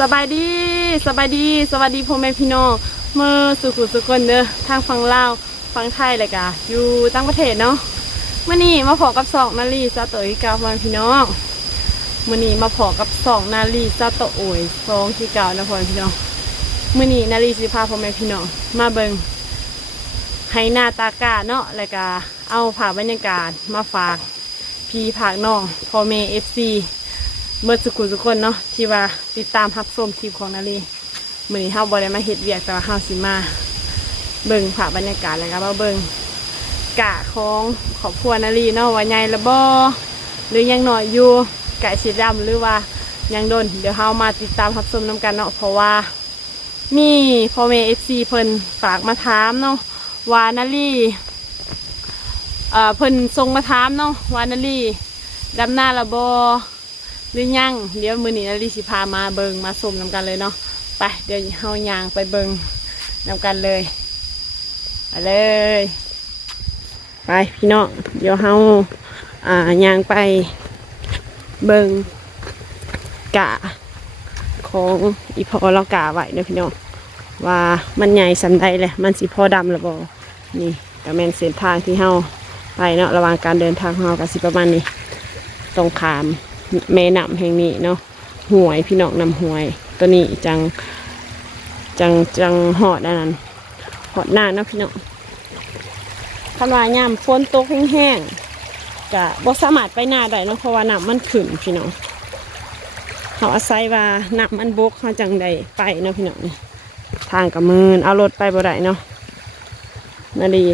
สบายดีสบายดี สวัสดีพ่อแม่พี่น้องเมื่อสุขุสุคนเด้อทางฝั่งลาวฝั่งไทยเลยกะอยู่ต่างประเทศเนาะมื่อนี้มาพอกับสองนาลีซาโตะอีกาพ่อแม่พี่น้องมื่อนี้มาพอกับสองนาลีซาโตะโอยสองที่เก่านะพ่อแม่พี่น้องมื่อนี้นาลีสิพาพ่อแม่พี่น้องมาเบิงให้หน้าตากาเนาะแล้วก็เอาผ่าพบรรยากาศมาฝากพี่ผากน้องพ่อแม่เอฟซี เมื่อสุขุสุกคนเนาะที่ว่าติดตามรับชมคลิปของนาลีมือนี้เฮาบ่ได้มาเฮ็ดเวียกแต่ว่าเฮาสิมา เบิ่งภาพบรรยากาศแล้วก็มาเบิ่งกะของครอบครัวนาลีเนาะว่าใหญ่ละบ่หรือยังน้อยอยู่กะสิดำหรือว่ายังโดนเดี๋ยวเฮามาติดตามรับชมนํกันเนาะเพราะว่ามีพ่อแม่ FC เพิ่นฝากมาถามเนาะว่านาลีเอ่อเพิ่นส่งมาถามเนาะว่านาลีดำหน้าละบ่ หรือยังเดี๋ยวมือนี้นาริสิพามาเบิงมาชมนำกันเลยเนาะไปเดี๋ยวเฮายางไปเบิงนำกันเลยไปเลยไปพี่น้องเดี๋ยวเฮาอ่ายางไปเบิงกะของอีพอเรากะไว้เนาะพี่น้องว่ามันใหญ่สำใดเลยมันสิพอดำหรือบ่นี่ก็แม่นเส้นทางที่เฮาไปเนาะระหว่างการเดินทางของเฮาก็สิประมาณนี้ตรงขาม แม่น้ำแห่งนี้เนาะห่วยพี่น้องนำห่วย ตัวนี้จังจังจังหอดอันนั้นหอดหน้าเนาะพี่น้องคันว่ายามฝนตกแห้งๆกะบ่สามารถไปหน้าได้เนาะเพราะว่าน้ำมันขึ้นพี่น้องเขาอาศัยว่าน้ำมันบกเขาจังใดไปเนาะพี่น้องทางกับมืนเอารถไปบ่ได้เนาะนาดี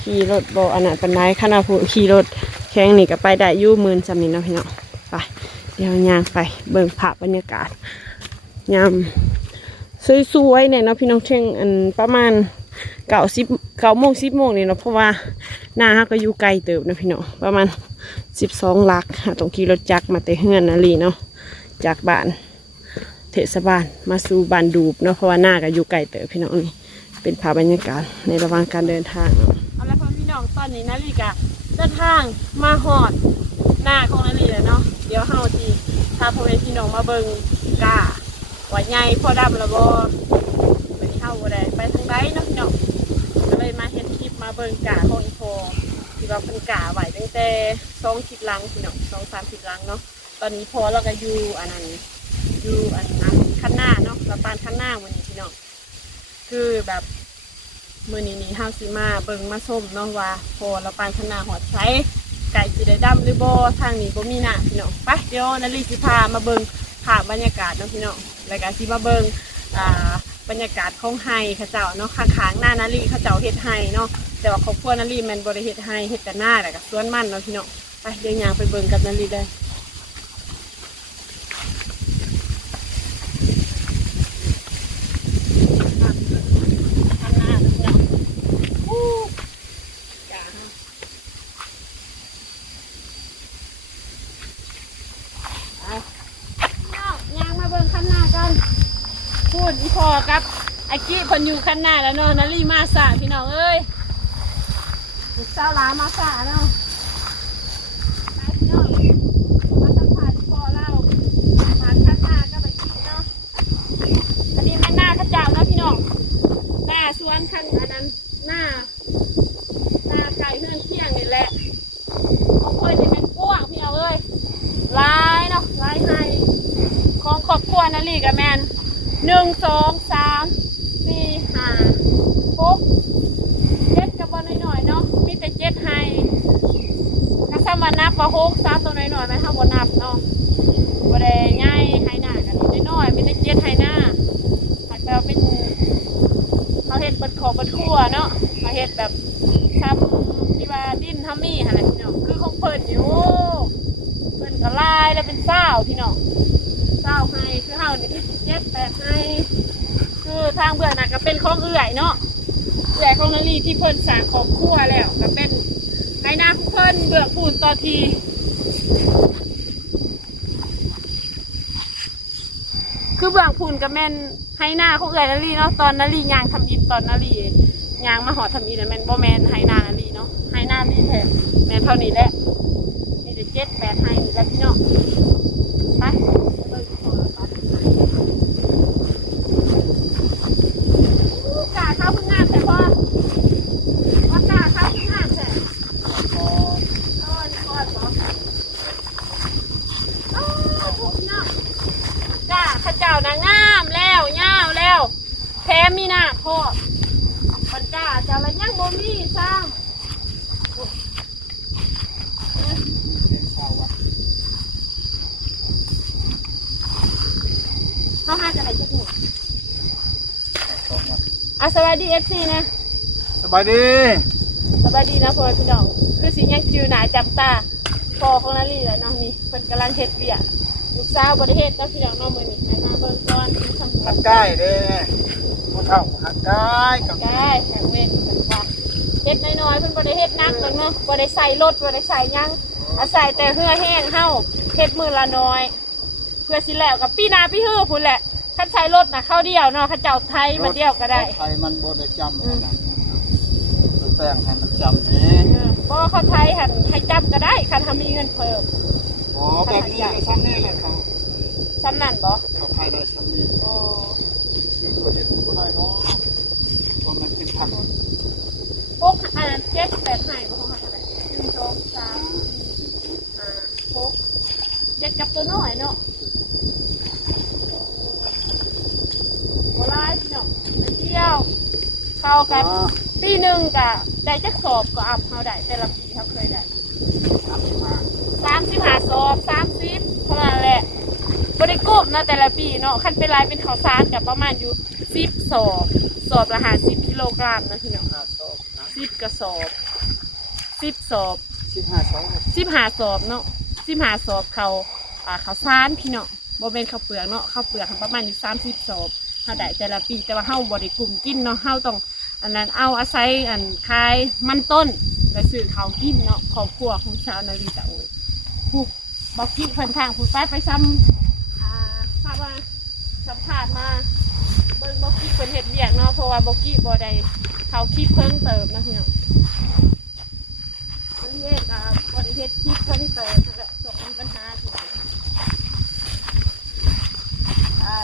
ขี่รถบ่อันนั้นเป็นไดขนาดผู้ขี่รถแข้งนี่ก็ไปได้ยู่มืนจำนี้เนาะพี่เนาะไป เดี๋ยวยางไปเบิ่งภาพบรรยากาศยามสวยๆเนี่ยเนาะพี่น้องเช่งอันประมาณเก้าสิบเก้าโมงสิบโมงนี่เนาะเพราะว่าหน้าก็อยู่ไกลเติบนะพี่เนาะประมาณสิบสองลักตรงขี่รถจักรมาแต่เฮือนนาลีเนาะจากบ้านเทศบาลมาสู่บ้านดูบเนาะเพราะว่าหน้าก็อยู่ไกลเติบพี่น้องนี่เป็นภาพบรรยากาศในระหว่างการเดินทางเนาะเอาละพ่อพี่น้องตอนนี้นาลีกะเดินทางมาหอด หน้าของนาลีเลยเนาะเดี๋ยวเฮาทีพาพ่อแม่พี่น้องมาเบิงกาว่าใหญ่พอดำแล้วบ่ไปเฮาบ่ได้ไปทางใดเนาะพี่น้องก็เลยมาเฮ็ดคลิปมาเบิงกาของอีโฟที่ว่าเพิ่นกาไว้ตั้งแต่สองคลิปหลังพี่น้องสองสามคลิปหลังเนาะตอนนี้พอเราก็อยู่อันนั้นอยู่อันนั้นคันหน้าเนาะเราปานคันหน้าวันนี้พี่น้องคือแบบมื่อนี้นี่ห้าสิมาเบิงมาส้มเนาะว่าพอเราปานขนาหอดใช้ ไก่สีได้ดำหรือโบทางนี้บ่มีหน้าพี่น้องไปเดี๋ยวนาลีสิพามาเบิ่งภาพบรรยากาศเนาะพี่น้องแล้วก็สิมาเบิ่งอ่าบรรยากาศของไฮเขาเจ้าเนาะข้างๆหน้านาลีเขาเจ้าเฮ็ดไฮเนาะแต่ว่าครอบครัวนาลีแมันบริเฮ็ดไฮเฮ็ดแต่หน้าแล้วก็สวนมันเนาะพี่น้องไปเดี๋ยวยางไปเบิ่งกับนาลีได้ข้างหน้าพี่น้อง อู้จ้าเอายางมาเบิ่งคันหน้ากัน พูดอีพอครับไอ้กี้เพิ่นอยู่คันหน้าแล้วเนาะนารีมาสาพี่น้องเอ้ยลูกสาวหลามาสาเนาะไปพี่น้องมาสัมผัสอีพอเราผ่านคันหน้าก็ไปกี้เนาะอันนี้แม่นหน้าเข้าเจ้าเนะพี่น้องหน้าสวนคันอันนั้นหน้าหน้าไก่เพื่อนเที่ยงนี่แหละของเพื่อนจะเป็นกว้างพี่เอาเลยลายเนาะลายให้ของครอบครัวนาลีกับแมน หนึ่งสองสามสี่ห้าหกเจ็ดกับบอลหน่อยๆเนาะมีแต่เจ็ดให้ก็สามานับว่าหกสามตัวหน่อยๆไหมถ้าบนับเนาะบ่ได้ง่ายให้หน้ากันนิดน้อยๆมีแต่เจ็ดให้หน้าอาจจะเป็นเขาเห็ดเปิดขอบเปิดขั้วเนาะเขาเห็ดแบบทำที่ว่าดิ้นทำมี่อะไรพี่น้องคือของเปิดอยู่เปิดก็ลายแล้วเป็นเศร้าพี่น้อง เศร้าให้คือเฮานี่เจ็บแปดให้คือทางเบื่อน่ะก็เป็นของเอื่อยเนาะเอื่อยของนาลีที่เพิ่นสร้างครอบครัวแล้วก็เป็นในหน้าเพิ่นเบื่อปูนต่อทีคือเบื้องพูนกับแม่นให้หน้าของเอื่อยนาลีเนาะตอนนาลียางทำอิฐตอนนาลียางมาหอทำอิน่ะแม่นบ่แม่นให้หน้านาลีเนาะให้หน้านี่แท้แม่นเท่านี้แหละมีแต่เจ็ดแปดให้นี่แหละพี่น้องไปเบิ่งขอรับ ข้าเจ้านางงามแล้วยาวแล้วแถมมีหน้า พ่อปันกาเจ้าละยังบ่มีซ้ำเขาหาจะไหนจักหนูอะสวัสดีเอฟซีนะสบายดีสบายดีนะพ่อพี่น้องคือสิยังคิวหนาจับตาพอของนาลีแล้วเนาะนี่เพิ่นกำลังเฮ็ดเบียลูก สาวบ่ได้เฮ็ดนะพี่น้องเนาะมื้อนี้ให้มาเบิ่งก่อนทำหังานกใกล้เด้ผู้เฒ่าหักใกล้กับได้แข็งเว้นเพิ่นว่าเฮ็ดน้อยๆเพิ่นบ่ได้เฮ็ดหนักหรอกเนาะบ่ได้ใส่รถบ่ได้ใส่หยังอาศัยแต่เหือแห้งเฮาเฮ็ดมื้อละน้อย เพื่อสิแล้วกับปีหน้าพี่ฮือพุ่นแหละคันใช้รถน่ะเข้าเดียวเนาะเขาเจ้าไทยมาเดียวก็ได้ ไทยมันบ่ได้จำอันนั้นตัวแต่งให้มันจำนี่ เออบ่เขาไทยหันให้จำก็ได้คันทำมีเงินเพิ่ม อ๋อแบบนี้เลยซ้ำนี่เลยเขาซ้ำนั่นบ่เขาไทยได้ซ้ำนี่อ๋อคือตัวเด็ดบ่ได้เนาะเพราะมันเป็นผักพกอันนั้นเจ็ดแปดให้บ่ของเขาเท่าไหร่หนึ่งสองสามสี่ห้าหกเจ็ดกับตัวน้อยเนาะโบราณเนาะไปเที่ยวเข้ากันอ๋อปีหนึ่งกะได้จักสอบก็อัพเขาได้แต่ละปีเขาเคยได้ทำมาสามสิบห้าสอบสามสิบเท่านั้นแหละบริกรมนะแต่ละปีเนาะคันเป็นลายเป็นข้าวสารกับประมาณอยู่สิบสอบสอบละหาสิบกิโลกรัมนะพี่เนาะห้าศอกนะสิบกระสอบสิบสอบสิบห้าศอกสิบหาสอบเนาะสิบหาสอบเขาอ่าเขาวสารพี่เนาะบ่เป็นข้าวเปลือกเนาะข้าวเปลือกประมาณอยู่สามสิบสอบเฮาได้แต่ละปีแต่ว่าเฮาบ่ได้กลุ่มกินเนาะเฮาต้องอันนั้นเอาอาศัยอันขายมันต้นและซื้อเขาวกินเนาะครอบครัวของชาวนาวีตะโอย ผู้บอกกี้เพิ่นทางผู้ไปไปซ้ำอ่าภาพว่าสัมภาษณ์มาเบิ่งบอกกี้เพิ่นเฮ็ดเวียกเนาะเพราะว่าบอกกี้บ่ได้เขาคลิปเพิ่งเติมนะพี่เนาะมันเรียกอ่าบริเทศคิดเพิ่มเติมนั่นแหละจบมีปัญหาที่ไหนใช่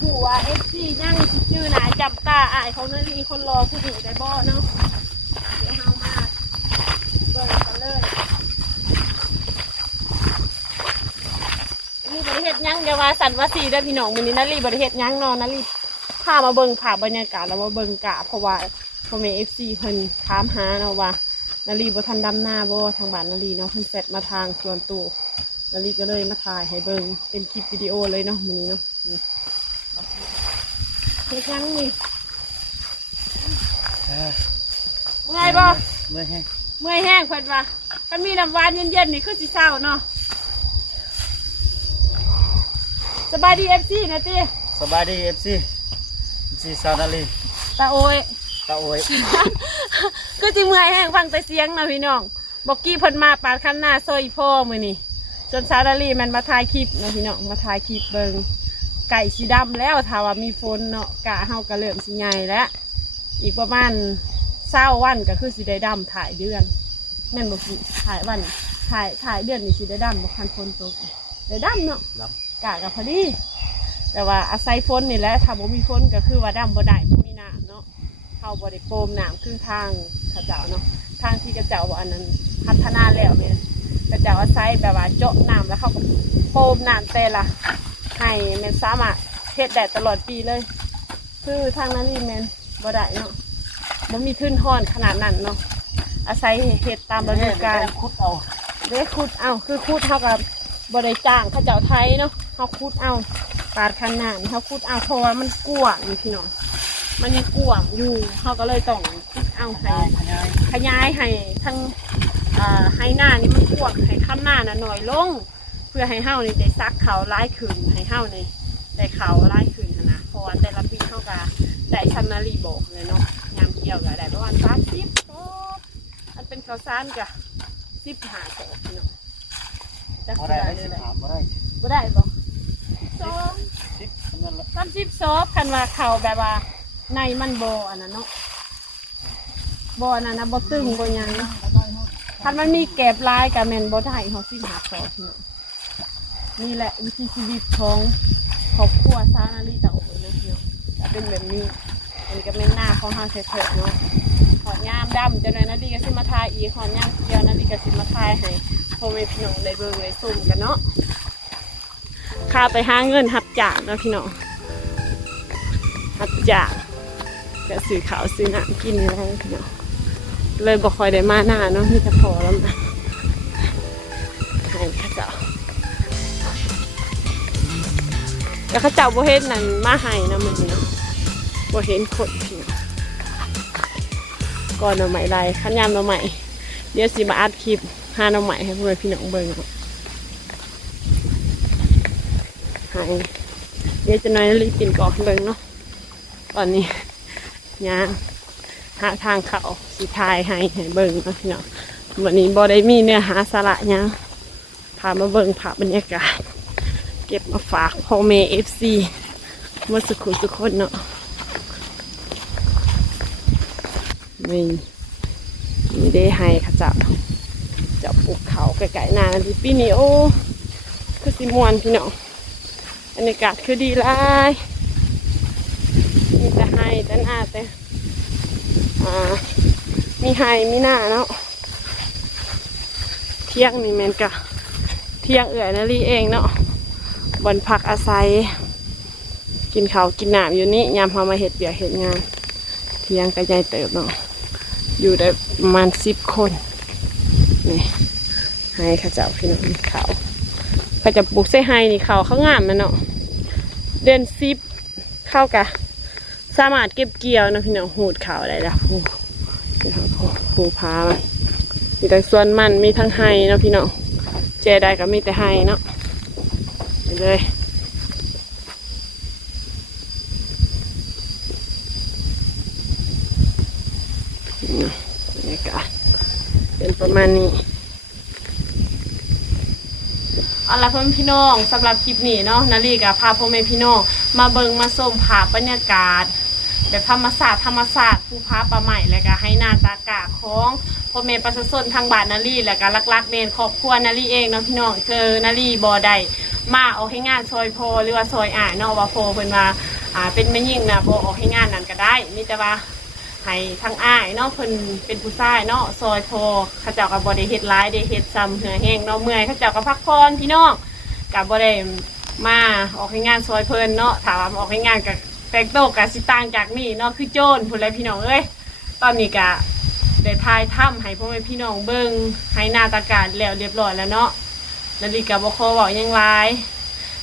หูว่าเอฟซียังชื่อหนาจับตาอายเขานั่นนี่คนรอผู้ถือได้บ่เนาะเดี๋ยวเฮามาเบิ่งกันเลยนี่ บริเทศยังเดี๋ยวว่าสันว่าสีได้อพี่น้องมือนี้นารีบริเทศยังเนอนนารีพามาเบิ่งผ่าพบรรยากาศแล้วมาเบิ่งกะเพราะว่าพ่อแม่เอฟซีเพิ่นถามหาเนาะว่านาลีบ่ทันดำหน้าบ่ทางบ้านนาลีเนาะเพิ่นเสร็จมาทางส่วนตัวนาลีก็เลยมาถ่ายให้เบิ่งเป็นคลิปวิดีโอเลยเนาะมื้อนี้เนาะนี่เฮ็ดยังนี่เมื่อยบ่เมื่อแห้งเมื่อยแห้งเพิ่นว่าคันมีน้ำหวานเย็นๆนี่คือสิเศร้าเนาะ สบายดี FC นะติสบายดีเอฟซีซีซาวนาลีตาโอยตาโอยก็จิเมื่อยแห้งฟังแต่เสียงนะพี่น้องบอกกี้เพิ่นมาปาดคันหน้าซอยพ่อมือนี่จนซาดาลีมันมาถ่ายคลิปนะพี่น้องมาถ่ายคลิปเบิงไก่สีดำแล้วถ้าว่ามีฝนเนาะกะเฮาก็เริ่มสิใหญ่แล้วอีกประมาณเศร้าวันก็คือสิได้ดำถ่ายเดือนแม่นบอกกี้ถ่ายวันถ่ายถ่ายเดือนนี่สิได้ดำบ่คันฝนตกได้ดำเนาะครับ กะกับพอดี แต่ว่าอาศัยฝนนี่แหละถ้าบ่มีฝนก็คือว่าดำบ่ได้บ่มีน้ำเนาะเขาบริโภมน้ำครึ่งทางเข้าเจ้าเนาะทางที่กระเจ้าว่าอันนั้นพัฒนาแล้วเนี่ยกระเจ้าอาศัยแบบว่าเจาะน้ำแล้วเขาก็โฟมน้ำแต่ละให้แมันสามารถเฮ็ดได้ตลอดปีเลย คือทางนั้นนี่แมนบ่ได้เนาะบ่มีทื่นห้อนขนาดนั้นเนาะอาศัยเฮ็ดตามฤดูกาลคุดเอาเด้ขุดเอาคือขุดเท่ากับบริจ้างเขาเจ้าไทยเนาะ เขาขุดเอาปาดขนาดเขาขุดเอาเพราะว่ามันกว้างอยู่พี่น้องมันยังกว้างอยู่เขาก็เลยต้องขุดเอาให้ขยายขยายให้ทั้งอ่าให้หน้านี่มันกว้างให้ข้างหน้าน่ะหน่อยลง เพื่อให้เฮานี่ได้ซักเขาร้ายขึ้นให้เฮานี่ได้เขาร้ายขึ้นหั้นนะเพราะว่าแต่ละปีเฮาก็ได้ชันนารีบอกเลยเนาะยามเกี่ยวก็ได้ประมาณสามสิบอันเป็นข้าวสารก็สิบห้าศอกพี่น้องจักบ่สิได้ได้ได้เลสิยแหละถามบ่ได้บ่ได้บ่ สองสามสิบซอบคันว่าเข่าแบบว่าในมันบ่อันนั้นเนาะบ่อันนั้นนะบ่ตึงบ่หยังคันมันมีแก็บลายกับแม่นบ่ได้เฮาสิหาซอบพี่น้องนี่แหละวิถีชีวิตของครอบครัวซานาลีตะโอยนะพี่น้องจะเป็นแบบนี้อันนี้ก็แม่นหน้าของเฮาเถิดๆเนาะหอดยามดำจังได๋นาดีก็สิมาทายอีหอดยามเกียวนาดีก็สิมาทายให้พ่อแม่พี่น้องได้เบิ่งได้ชมกันเนาะ ค่าไปหาเงินหับจ่างเนาะพี่น้องหับจ่างก็ซื้อข้าวซื้อน้ำกินอะไรพี่น้องเลยบอกคอยได้มาหน้าเนาะมีแต่พอแล้วนะให้เข้าเจ้าแล้วข้าเจ้าบ่เห็นนั่นมาให้นะมันเนาะบ่เห็นคนพี่น้องก่อนเอาใหม่ไรขันยามเอาใหม่เดี๋ยวสิมาอัดคลิปหาหน้องใหม่ให้พวกพี่น้องเบิ่งเนาะ หายเดี๋ยวจะน้อยรีบปินกอกเบิ่งเนาะตอนนี้ย่างหาทางเขาสิทายให้ให้เบิ่งเนาะพี่น้องวันนี้บ่ได้มีเนื้อหาสาระหยังพามาเบิ่งภาพบรรยากาศ เก็บมาฝากพ่อแม่เอฟซีเมื่อสักครู่ทุกคนเนาะนี่มีได้ให้ค่ะจับจับปลูกเขาไก่ๆนานทีปีนี้โอ้คือสิมวนพี่น้อง บรรยากาศคือดีหลายมีแต่ให้แต่หน้าแต่มีให้มีหน้าเนาะเที่ยงนี่แมนกะเที่ยงเอื่อยนาลีเองเนาะบนพักอาศัย กินเขากินหน้ำอยู่นี่ยามเขามาเห็ดเบียกเห็ดงาน เที่ยงกระจายเติบเนาะอยู่ได้ประมาณสิบคนนี่ให้ข้าเจ้าพี่น้องเขา เขาจะปลูกใส่ไฮนี่เขาเขางามนเนาะเดือนสิบเข้ากะสามารถเก็บเกี่ยวนะพี่น้องหูดเขาได้ล้วผู้นี่ค่ะผู้ผู้พามันมีทั้งส่วนมันมีทั้งไฮนะพี่น้องเจได้ก็มีแต่ไฮเนาะไปเลยนี่นะบรรยากาศเป็นประมาณนี้ เอาละเพื่อนพี่น้องสำหรับคลิปนี้เนาะนาลีกับพาพ่อแม่พี่น้องมาเบิงมาส้มภาพบรรยากาศแบบธรรมศาสตร์ธรรมศาสตร์ผู้พาปลาใหม่แล้วก็ให้หน้าตากาของพ่อแม่ประชาชนทางบ้านนาลีแล้วก็ลักๆเมนครอบครัวนาลีเองเนาะพี่น้องคือนาลีบอได้มาเอาให้งานซอยโพหรือว่าซอยอ่ายเนาะว่าโพเพิ่นว่าอ่าเป็นแม่ยิ่งนะโบออาให้งานนั้นก็ได้มีแต่ว่า ให้ทางอ้ายเนาะเพิ่นเป็นผู้ชายเนาะซอยโพเขาเจ้าก็บ่ได้เฮ็ดร้ายได้เฮ็ดซ้ำเหือแห้งเนาะเมื่อยเขาเจ้าก็พักผ่อนพี่น้องก็บ่ได้มาออกให้งานซอยเพิ่นเนาะถามว่าออกให้งานกับแตกโตกับสิต่างจากนี่เนาะคือโจรพูดเลพี่น้องเอ้ยตอนนี้กะได้ทายถ้ำให้พ่อแม่พี่น้องเบิ่งให้หนาตาการแล้วเรียบร้อยแล้วเนาะนาลีกับบคอบอกยังไร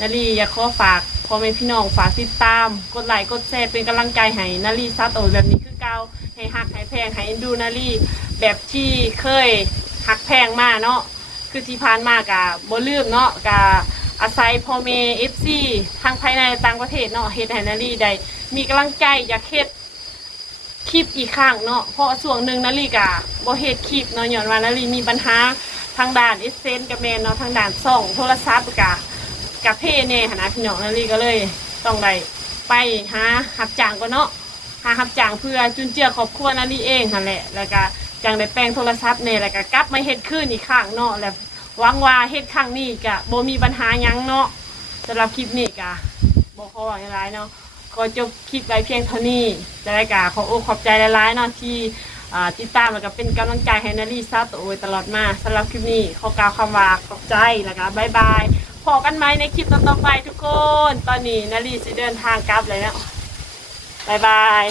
นาลีอยากขอฝากพ่อแม่พี่น้องฝากติดตาม กดไลค์กดแชร์เป็นกำลังใจให้นาลีซัดโอแบบนี้ เก่าให้หักให้แพงให้อ็นดูนาลีแบบที่เคยหักแพงมาเนาะคือที่ผ่านมากะบ่ลืมเนาะกะอาศัยพ่อแม่เอฟซีทางภายในต่างประเทศเนาะเฮ็ดให้นาลีได้มีกำลังใจอยากเฮ็ดคลิปอีกครั้งเนาะเพราะส่วนหนึ่งนาลีกะบ่เฮ็ดคลิปเนาะย้อนว่านาลีมีปัญหาทางด้านเอเซนกับแมนเนาะทางด้านส่องโทรศัพท์กะกับเพแน่หนะพี่น้องนาลีก็เลยต้องได้ไปหาหับจ้างก็เนาะ หาหับจ้างเพื่อจุนเจือครอบครัวนาลีเองหั่นแหละแล้วก็จังได้แปลงโทรศัพท์เนี่ยแล้วก็กลับมาเฮ็ดคืนอีกครั้งเนาะแล้วหวังว่าเฮ็ดครั้งนี้กะบ่มีปัญหาหยังเนาะสำหรับคลิปนี้กะบ่ขอหวังอะไรเนาะก็จบคลิปไว้เพียงเท่านี้จะได้กะขออกขอบใจหลายๆเนาะที่อ่าติดตามแล้วก็เป็นกำลังใจให้นารีซาตโอตลอดมาสำหรับคลิปนี้ขอกล่าวคำว่าขอบใจแล้วก็บ๊ายบายพอกันไหมในคลิปต่อๆไปทุกคน ตอนนี้นารีสิเดินทางกลับเลยเนาะ บ๊ายบาย